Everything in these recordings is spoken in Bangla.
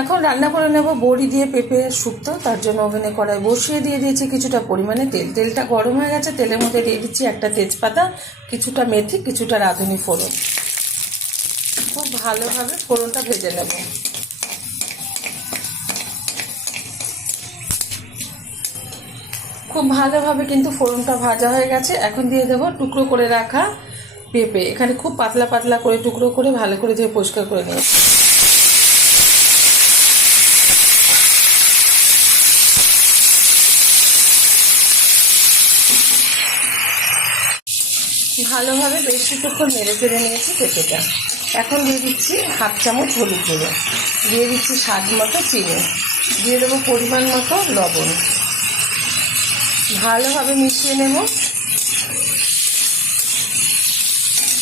এখন রান্না করে নেব বড়ি দিয়ে পেঁপে শুক্তো। তার জন্য ওভেনে কড়াই বসিয়ে দিয়ে দিয়েছি কিছুটা পরিমাণে তেল। তেলটা গরম হয়ে গেছে, তেলের মধ্যে দিয়ে দিচ্ছি একটা তেজপাতা, কিছুটা মেথি, কিছুটা রাঁধুনি ফোড়ন। খুব ভালোভাবে ফোড়নটা ভেজে নেব। খুব ভালোভাবে কিন্তু ফোড়নটা ভাজা হয়ে গেছে। এখন দিয়ে দেবো টুকরো করে রাখা পেঁপে। এখানে খুব পাতলা পাতলা করে টুকরো করে ভালো করে ধুয়ে পরিষ্কার করে নেব। ভালোভাবে বেশ কিছুক্ষণ নেড়ে চেড়ে নিয়েছি পেঁপেটা। এখন দিয়ে দিচ্ছি হাফ চামচ হলুদ গুঁড়ো, দিয়ে দিচ্ছি স্বাদ মতো চিনি, দিয়ে দেবো পরিমাণ মতো লবণ। ভালোভাবে মিশিয়ে নেব।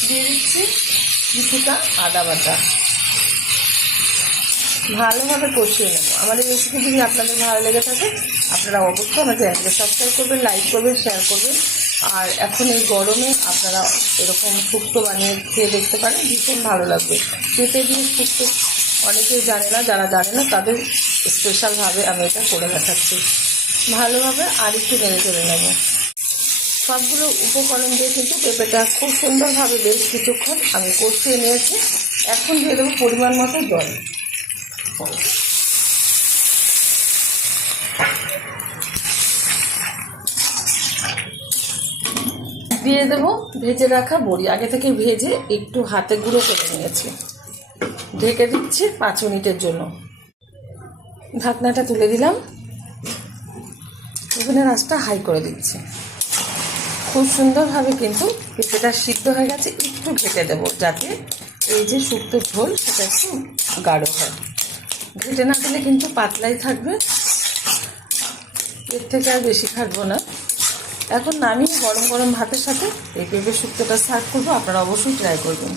দিয়ে দিচ্ছি কিছুটা আদা বাটা। ভালোভাবে কষিয়ে নেব। আমার এই রেসিপি যদি আপনাদের ভালো লেগে থাকে আপনারা অবশ্যই আমার চ্যানেলকে সাবস্ক্রাইব করবেন, লাইক করবেন, শেয়ার করবেন। আর এখন এই গরমে আপনারা এরকম শুক্তো বানিয়ে খেয়ে দেখতে পারেন, ভীষণ ভালো লাগবে। পেঁপে দিয়ে শুক্তো অনেকেই জানে না, যারা জানে না তাদের স্পেশালভাবে আমি এটা করে দেখাচ্ছি। ভালোভাবে আর একটু নেড়ে চেড়ে নেব। সবগুলো উপকরণ দিয়ে কিন্তু পেঁপেটা খুব সুন্দরভাবে বেশ কিছুক্ষণ আমি কষিয়ে নিয়েছি। এখন দিয়ে দেবো পরিমাণ মতো জল। দিয়ে দেবো ভেজে রাখা বড়ি। আগে থেকে ভেজে একটু হাতে গুঁড়ো করে নিয়েছি। ঢেকে দিচ্ছি 5 মিনিটের জন্য। ঢাকনাটা তুলে দিলাম। ওভেনের আঁচটা হাই করে দিচ্ছি। খুব সুন্দরভাবে কিন্তু পেঁপেটা সিদ্ধ হয়ে গেছে। একটু ঘেটে দেবো যাতে এই যে শুক্তোর ঝোল সেটা একটু গাঢ় হয়। ঘেটে না দিলে কিন্তু পাতলাই থাকবে, এর থেকে আর বেশি খাটবো না। এখন নামিয়ে গরম গরম ভাতের সাথে এই পেঁপে শুক্তোটা সার্ভ করবো। আপনারা অবশ্যই ট্রাই করবেন।